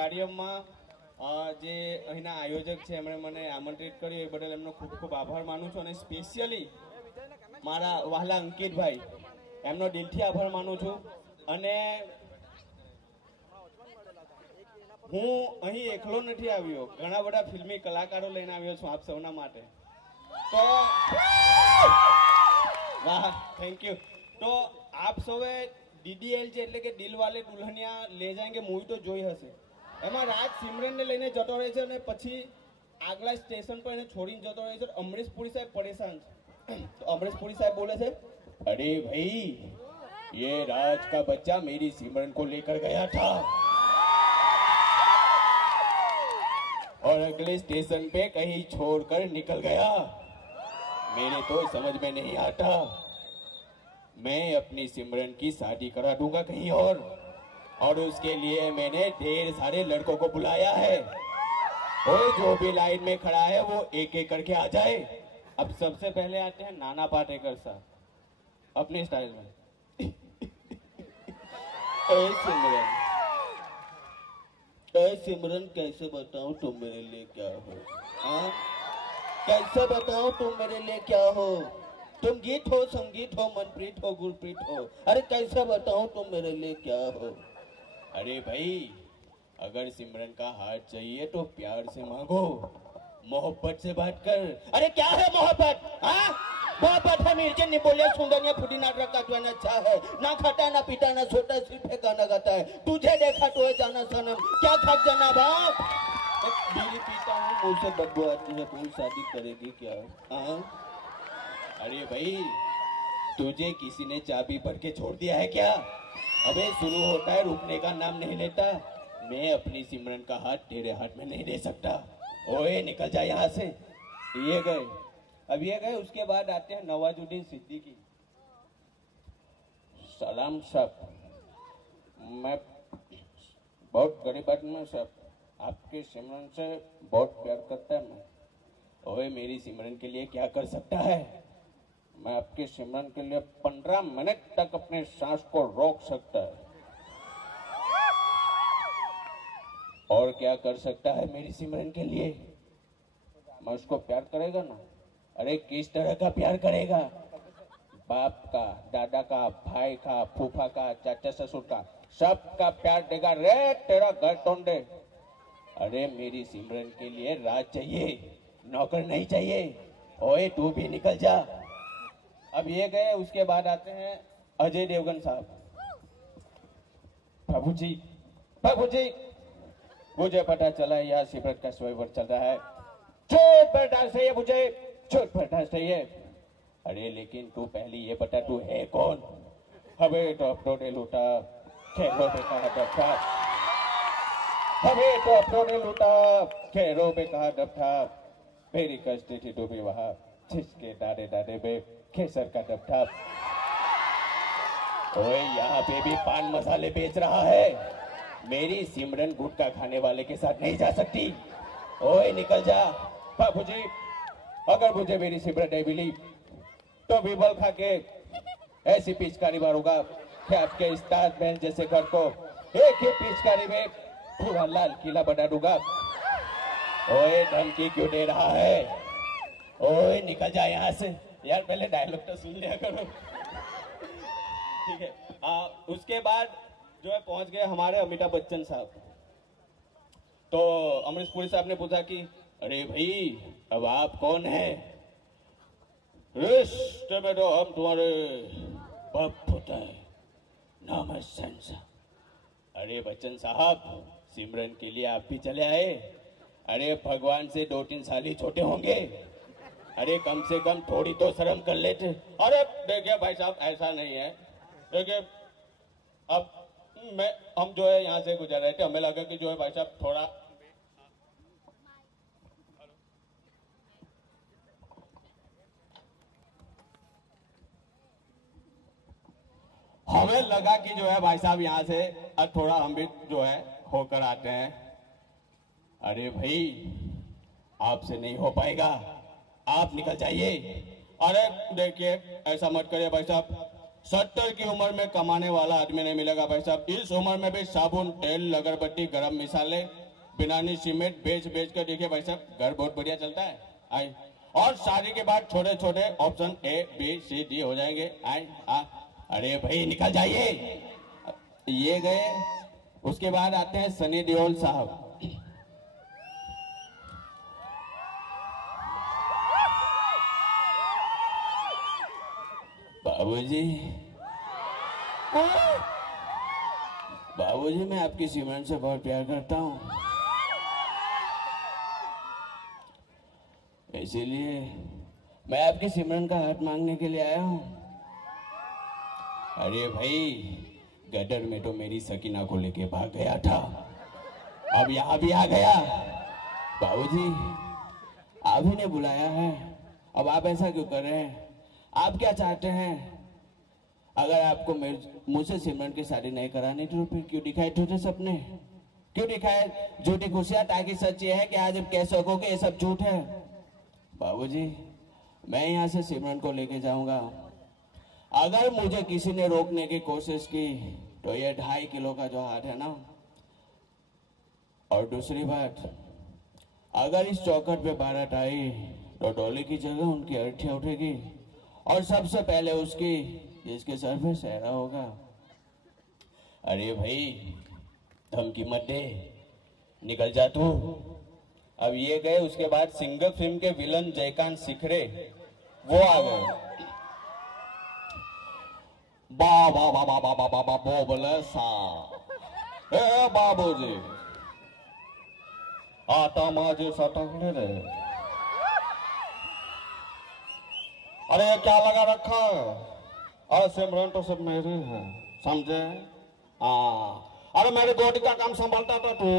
કાર્યમાં જે અહીંના આયોજક છે એમણે મને આમંત્રિત કર્યું એ બદલ એમનો ખૂબ ખૂબ આભાર માનું છું અને સ્પેશિયલી મારા વહાલા અંકિતભાઈ એમનો દિલથી આભાર માનું છું અને હું અહીં એકલો નથી આવ્યો, ઘણા બધા ફિલ્મી કલાકારો લઈને આવ્યો છું આપ સૌના માટે. તો વાહ, થેન્ક યુ. તો આપ સૌએ DDL છે એટલે કે દિલવાલે દુલ્હનિયા લે જાયેંગે મૂવી તો જોઈ હશે. એમાં રાજ સિમરનને લઈને જતો રહે છે અને પછી આગલા સ્ટેશન પર એને છોડીને જતો રહે છે. અમરીશ પુરી સાહેબ પરેશાન છે. તો અમરીશ पुरी साहब बोले थे, अरे भाई ये राज का बच्चा मेरी सिमरन को लेकर गया था और अगले स्टेशन पे कहीं छोड़कर निकल गया. मेरे तो समझ में नहीं आता. मैं अपनी सिमरन की शादी करा दूंगा कहीं और उसके लिए मैंने ढेर सारे लड़कों को बुलाया है. और जो भी लाइन में खड़ा है वो एक एक करके आ जाए. अब सबसे पहले आते हैं नाना पाटेकर साहब अपने स्टाइल में. सिमरन कैसे बताऊं तुम मेरे लिए क्या हो? हाँ, कैसे बताऊं तुम मेरे लिए क्या हो? तुम गीत हो, संगीत हो, मनप्रीत हो, गुरप्रीत हो. अरे कैसे बताऊं तुम मेरे लिए क्या हो? अरे भाई, अगर सिमरन का हाथ चाहिए तो प्यार से मांगो, मोहब्बत से बात कर. अरे क्या है मोहब्बत? हाँ, मोहब्बत है मिर्चे निपोलिया सुंदनिया फुटी नाटक का जो अच्छा है, ना खाता ना पीता ना सोता, सिर्फ एक गाना गाता है. तुझे देखा तो है जाना सनम, क्या खा जाना बाप. बीड़ी पीता हूँ, मुंह से बदबू आती है, तुम शादी करेगी क्या? हाँ, अरे भाई, तुझे किसी ने चाबी भर के छोड़ दिया है क्या? अबे शुरू होता है, रुकने का नाम नहीं लेता. मैं अपनी सिमरन का हाथ तेरे हाथ में नहीं दे सकता. ओए निकल जा यहाँ से. ये गए, अब ये गए. उसके बाद आते हैं नवाजुद्दीन सिद्दीकी. सलाम साहब, मैं बहुत गरीब आदमी साहब, आपकी सिमरन से बहुत प्यार करता है मैं. ओए मेरी सिमरन के लिए क्या कर सकता है? मैं आपकी सिमरन के लिए 15 मिनट तक अपने सांस को रोक सकता है. और क्या कर सकता है मेरी सिमरन के लिए? मैं उसको प्यार करेगा ना. अरे किस तरह का प्यार करेगा? बाप का, दादा का, भाई का, फूफा का, चाचा ससुर का, सबका प्यार देगा रे. तेरा घर तोड़ दे. अरे मेरी सिमरन के लिए राज चाहिए, नौकर नहीं चाहिए. ओए तू भी निकल जा. अब ये गए. उसके बाद आते हैं अजय देवगन साहब. बाबूजी, बाबूजी, मुझे पता चला यहाँ सिमरन का स्वयंवर चल रहा है. चोट बर्दाश्त है मुझे, चोट बर्दाश्त है. अरे लेकिन तू पहले ये बता तू है कौन? हमें तो अपनों ने लूटा, खैरों में कहा दब था. हमें तो अपनों ने लूटा, खैरों में कहा दब था. मेरी कष्टी थी डूबी वहां, जिसके दाने दाने में केसर का दब था. ओए यहाँ पे भी पान मसाले बेच रहा है. मेरी सिमरन गुटखा खाने वाले के साथ नहीं जा सकती. ओए निकल जा. बाबूजी, अगर मुझे मेरी सिमरन नहीं मिली तो विमल खा के ऐसी पिचकारी मारूंगा कि आपके इस ताजमहल जैसे घर को एक ही पिचकारी में पूरा लाल किला बना दूंगा. ओए धमकी क्यों दे रहा है? ओए निकल जा यहाँ से. यार पहले डायलॉग तो सुन लिया करो. ठीक है. उसके बाद जो है पहुंच गए हमारे अमिताभ बच्चन साहब. तो अमरीश पुरी साहब ने पूछा कि अरे भाई अब आप कौन हैं? रिश्ते में तो हम तुम्हारे बाप होता है, नाम है सेंसा. अरे बच्चन साहब, सिमरन के लिए आप भी चले आए. अरे भगवान से 2-3 साल ही छोटे होंगे. अरे कम से कम थोड़ी तो शर्म कर लेते. अरे देखिए भाई साहब, ऐसा नहीं है. देखिए अब हम जो है यहाँ से गुजर रहे थे, हमें लगा कि जो है भाई साहब थोड़ा हमें लगा कि जो है भाई साहब यहाँ से थोड़ा हम भी जो है होकर आते हैं. अरे भाई आपसे नहीं हो पाएगा, आप निकल जाइए. अरे देखिए ऐसा मत करिए भाई साहब, 70 की उम्र में कमाने वाला आदमी नहीं मिलेगा भाई साहब। इस उम्र में भी साबुन, तेल, अगरबत्ती, गरम मसाले, बिनानी सीमेंट बेच बेच कर देखिए भाई साहब, घर बहुत बढ़िया चलता है। आई और शादी के बाद छोटे छोटे ऑप्शन ABCD हो जाएंगे। आई अरे भाई निकल जाइए। ये गए, उसके बाद आते हैं सनी देओल साहब। बाबूजी, बाबूजी मैं आपकी सिमरन से बहुत प्यार करता हूँ, इसीलिए मैं आपकी सिमरन का हाथ मांगने के लिए आया हूँ। अरे भाई गदर में तो मेरी सकीना को लेके भाग गया था, अब यहाँ भी आ गया। बाबूजी आप ही ने बुलाया है, अब आप ऐसा क्यों कर रहे हैं? आप क्या चाहते हैं? अगर आपको मुझसे सिमरन की शादी नहीं करानी तो फिर क्यों दिखाए झूठे सपने, क्यों दिखाए झूठी खुशियां, ताकि सच ये है कि आज आप कह सको कि ये सब झूठ है। बाबूजी मैं यहाँ से सिमरन को लेके जाऊंगा, अगर मुझे किसी ने रोकने की कोशिश की तो ये 2.5 किलो का जो हाथ है ना, और दूसरी बात अगर इस चौखट पे बारात आई तो डोली की जगह उनकी अर्थी उठेगी, और सबसे पहले उसकी जिसके सर पे सहरा होगा। अरे भाई धमकी मत दे, निकल जा तू। अब ये गए, उसके बाद सिंगल फिल्म के विलन जयकांत सिखरे वो आ गए। बा बोले सा ए बाबूजी आता माजी सटक ले रे। अरे ये क्या लगा रखा है? अरे सिमरन तो सब मेरी है, समझे? अरे मेरी गोटी का काम संभालता था तू,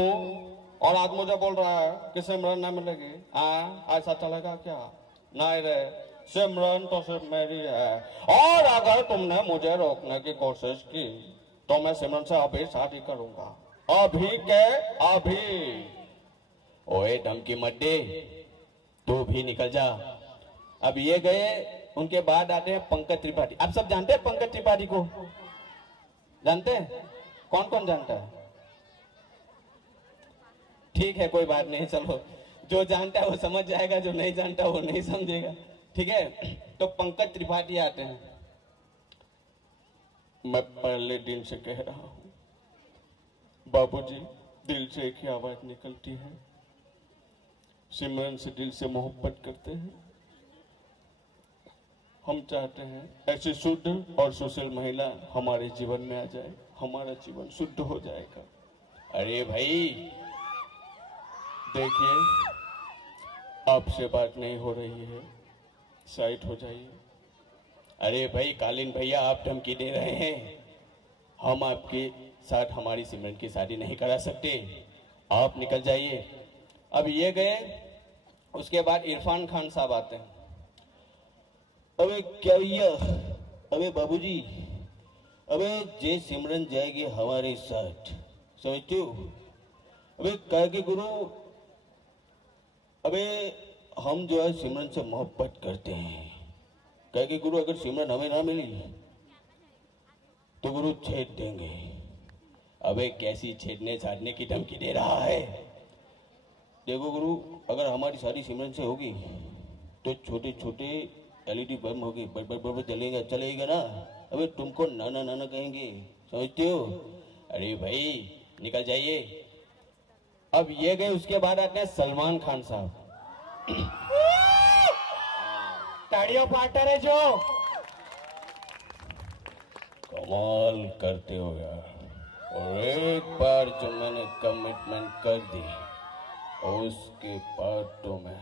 और आज मुझे बोल रहा है कि सिमरन नहीं मिलेगी। ऐसा चलेगा क्या? नहीं रे, सिमरन तो सिर्फ मेरी है, और अगर तुमने मुझे रोकने की कोशिश की तो मैं सिमरन से अभी शादी करूंगा, अभी के अभी। ओए धमकी मत दे, तू भी निकल जा। अब ये गए, उनके बाद आते हैं पंकज त्रिपाठी। आप सब जानते हैं पंकज त्रिपाठी को? जानते हैं? कौन कौन जानता है? ठीक है कोई बात नहीं, चलो जो जानता है वो समझ जाएगा, जो नहीं जानता वो नहीं समझेगा, ठीक है। तो पंकज त्रिपाठी आते हैं। मैं पहले दिन से कह रहा हूं बाबूजी, दिल से एक ही आवाज निकलती है, सिमरन से दिल से मोहब्बत करते हैं। हम चाहते हैं ऐसी शुद्ध और सुशील महिला हमारे जीवन में आ जाए, हमारा जीवन शुद्ध हो जाएगा। अरे भाई देखिए आपसे बात नहीं हो रही है, साइड हो जाइए। अरे भाई कालीन भैया आप धमकी दे रहे हैं, हम आपके साथ हमारी सिमरन की शादी नहीं करा सकते, आप निकल जाइए। अब ये गए, उसके बाद इरफान खान साहब आते हैं। अबे क्या भैया, अबे बाबूजी, अबे जे सिमरन जाएगी हमारे साथ, समझते हो? अबे कह के गुरु, अबे हम जो है सिमरन से मोहब्बत करते हैं, कह के गुरु अगर सिमरन हमें ना मिली तो गुरु छेद देंगे। अबे कैसी छेदने छाड़ने की धमकी दे रहा है? देखो गुरु, अगर हमारी शादी सिमरन से होगी तो छोटे छोटे LED बल्ब होगी, बल्ब जलेगा, चलेगा ना। अबे तुमको नाना नाना कहेंगे, समझते हो? अरे भाई निकल जाइए। अब ये गए, उसके बाद आते हैं सलमान खान साहब। ताड़ियों पार्टनर है जो कमाल करते हो यार, और एक बार जो मैंने कमिटमेंट कर दी उसके बाद तो मैं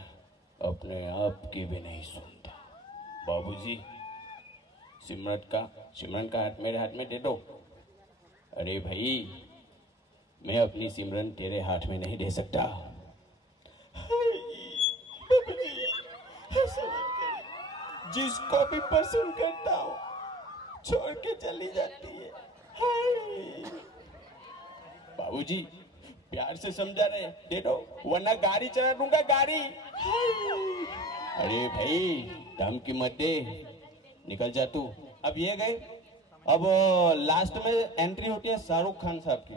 अपने आप की भी नहीं सुनता। बाबूजी सिमरन का हाथ मेरे हाथ में दे दो। अरे भाई मैं अपनी सिमरन तेरे हाथ में नहीं दे सकता। जिसको भी पसंद करता हूँ छोड़ के चली जाती है। बाबूजी प्यार से समझा रहे, दे दो वरना गाड़ी चला दूंगा, गाड़ी। अरे भाई धमकी मत दे, निकल जा तू। अब ये गए, अब लास्ट में एंट्री होती है शाहरुख खान साहब की।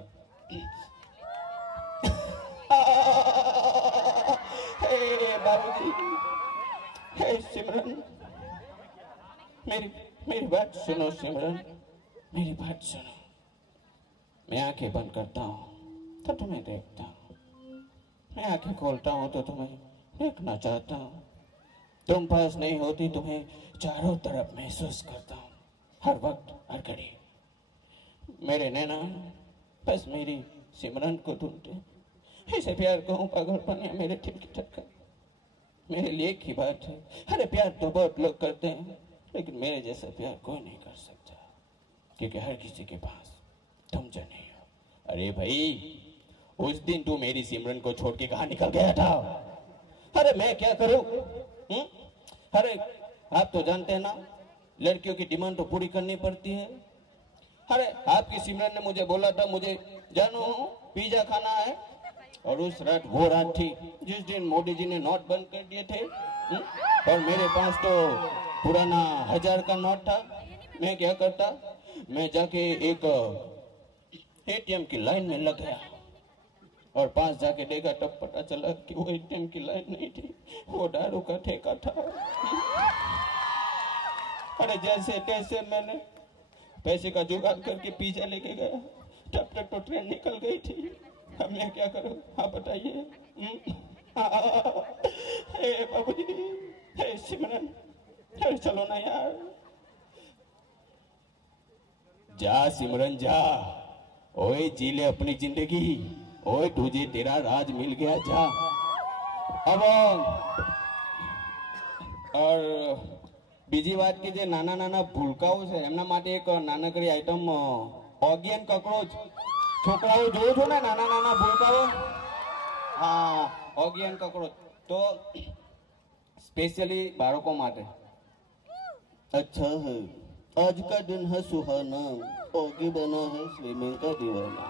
हे बाबूजी, हे सिमरन, मेरी बात सुनो सिमरन, मेरी बात सुनो। मैं आंखें बंद करता हूँ तो तुम्हें देखता हूँ, मैं आंखें खोलता हूँ तो तुम्हें देखना चाहता हूँ। तुम पास नहीं होती तुम्हें चारों तरफ महसूस करता हूँ, हर वक्त हर घड़ी। मेरे नैना बस मेरी सिमरन को ढूंढते, ऐसे प्यार को पागलपन है मेरे दिल की धड़कन, मेरे लिए की बात है। अरे प्यार तो बहुत लोग करते हैं, लेकिन मेरे जैसा प्यार कोई नहीं कर सकता, क्योंकि हर किसी के पास तुम जो नहीं हो। अरे भाई, उस दिन तू मेरी सिमरन को छोड़ के कहाँ निकल गया था? अरे मैं क्या करूं? अरे आप तो जानते हैं ना, लड़कियों की डिमांड तो पूरी करनी पड़ती है। अरे आपकी सिमरन ने मुझे बोला था मुझे जानू पिज्जा खाना है, और उस रात वो रात थी जिस दिन मोदी जी ने नोट बंद कर दिए थे। और मेरे पास तो पुराना 1000 का नोट था। मैं क्या करता, मैं जाके एक एटीएम की लाइन में लग गया, और पास जाके देखा तब पता चला कि वो एटीएम की लाइन नहीं थी, वो दारू का ठेका था। अरे जैसे तैसे मैंने पैसे का जुगाड़ करके पिज्जा लेके गया, तब तक तो ट्रेन निकल गई थी। अब मैं क्या करूं, आप बताइए। हे बाबूजी, हे सिमरन, अरे चलो ना यार। जा सिमरन जा, ओए जी ले अपनी जिंदगी, ओए तुझे तेरा राज मिल गया, जा। अब और બીજી વાત કે જે નાના નાના ભૂલકાઓ છે એમના માટે એક નાનકડી આઈટમ ઓગી એન્ડ કોકરોચ છોકરાઓ જોયો છો ને નાના નાના ભૂલકાઓ, હા ઓગી એન્ડ કોકરોચ, તો સ્પેશિયલી બાળકો માટે। अच्छा है, आज का दिन है सुहाना, ओगी बना है स्विमिंग का दीवाना।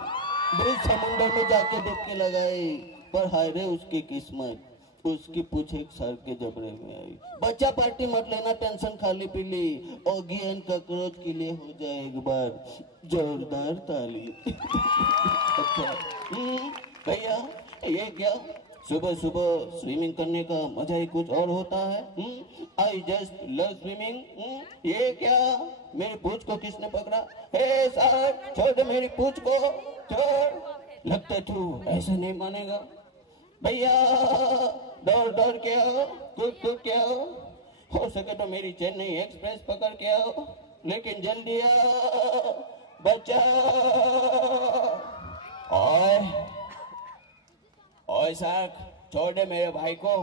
ब्रिज समुंदर में जाके डुबकी लगाई, पर हाय रे उसकी किस्मत, उसकी पूछ एक सर के जबड़े में आई। बच्चा पार्टी मत लेना, टेंशन खाली पीली, ओगी एंड कॉकरोच के लिए हो जाए एक बार जोरदार ताली। अच्छा भैया, ये क्या सुबह सुबह स्विमिंग करने का मजा ही कुछ और होता है। I just love swimming. ये क्या, मेरी पूंछ को किसने पकड़ा? हे सर, छोड़ दे मेरी पूंछ को, छोड़। लगता तू ऐसे नहीं मानेगा। भैया दौड़ दौड़ के आओ, कूद कूद के आओ, हो सके तो मेरी चेन्नई एक्सप्रेस पकड़ के आओ, लेकिन जल्दी आओ बच्चा। ओए साहब, छोड़ दे मेरे भाई को।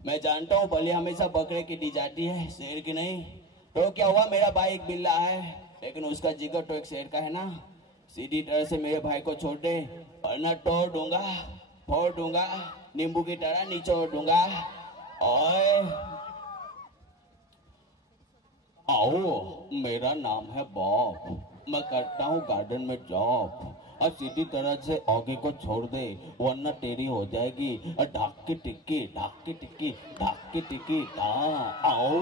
मैं जानता हूँ बलि हमेशा बकरे की दी जाती है, शेर की नहीं। तो क्या हुआ, मेरा भाई एक बिल्ला है, लेकिन उसका जिगर तो एक शेर का है ना। सीधी तरह से मेरे भाई को छोड़ दे, वरना तोड़ दूंगा, फोड़ दूंगा, नींबू की तरह निचोड़ दूंगा। ओए आओ, मेरा नाम है बॉब, मैं करता हूँ गार्डन में जॉब। और सीधी तरह से आगे को छोड़ दे, वरना तेरी हो जाएगी ढाक की टिक्की, ढाक की टिक्की, ढाक की टिक्की। आओ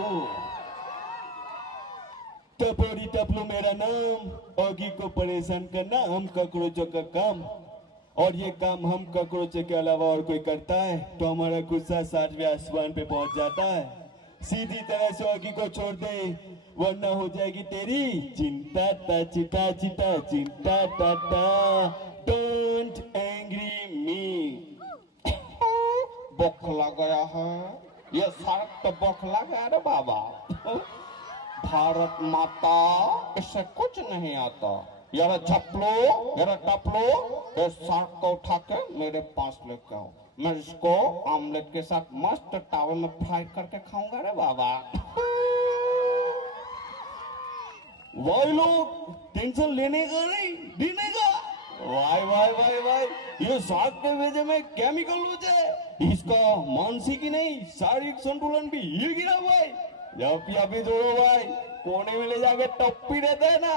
टपोरी टपलू मेरा नाम, आगे को परेशान करना हम कॉकरोचों का काम। और ये काम हम कॉकरोचों के अलावा और कोई करता है तो हमारा गुस्सा 7वें आसमान पे पहुंच जाता है। सीधी तरह से आगे को छोड़ दे, वरना हो जाएगी तेरी चिंता ता चिता चिता चिंता टाटा। डोंट एंग्री मी। बौखला गया है ये सड़क, तो बौखला गया रे बाबा। भारत माता, इससे कुछ नहीं आता। यार झपलो, यार टपलो, ये सड़क को उठा के मेरे पास लेके आओ, मैं इसको आमलेट के साथ मस्त तावे में फ्राई करके खाऊंगा रे बाबा। भाई लोग टेंशन लेने का नहीं, देने का। वाई वाई वाई वाई, ये साग के वेजे में केमिकल हो जाए, इसका मानसिक ही नहीं शारीरिक संतुलन भी हिल गिरा भाई। जब अभी जोड़ो भाई, कोने में ले जाके टप्पी देते है ना।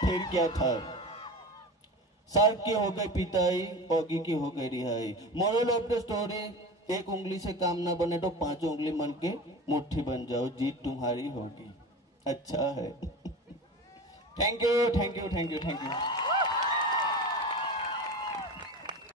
फिर क्या था, साग की हो गई पिटाई, ओगी की हो गई रिहाई। मोरल ऑफ द स्टोरी, एक उंगली से काम ना बने तो 5 उंगली मन के मुट्ठी बन जाओ, जीत तुम्हारी होगी। अच्छा है। Thank you thank you thank you thank you